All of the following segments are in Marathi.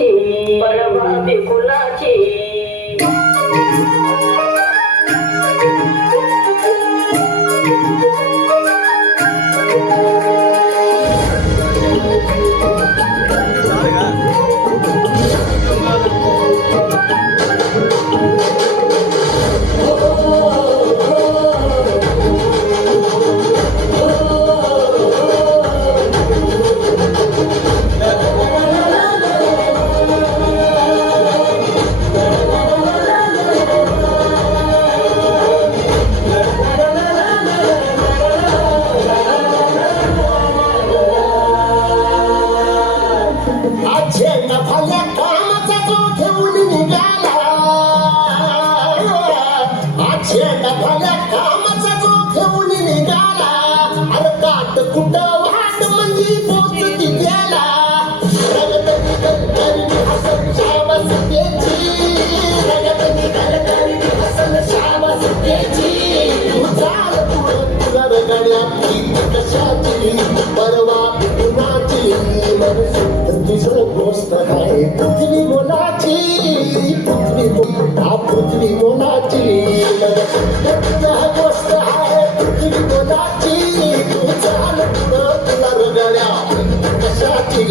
कुणाची परवा बी कुणाची पृथ्वी मोलाची पृथ्वी मोलाची गोष्ट आहे पृथ्वी मोलाची तू चाल तुला रगड्या कशाची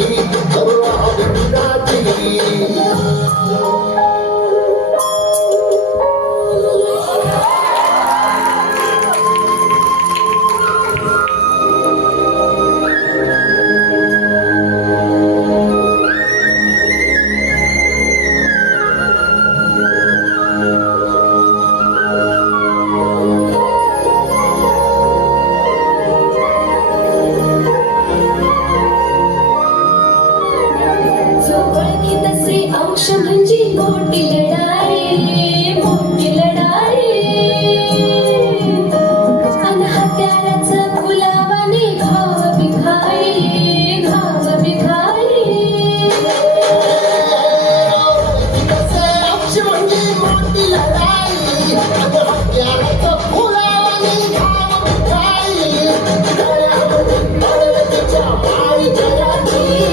कुणाची म्हणजे मोठी लढाई अन हत्याराचं फुलावाने घाव बिघारी म्हणजे मोठी लढाई अन हत्याराचं फुलावाने घाव बिघारी तिच्या माई जयाची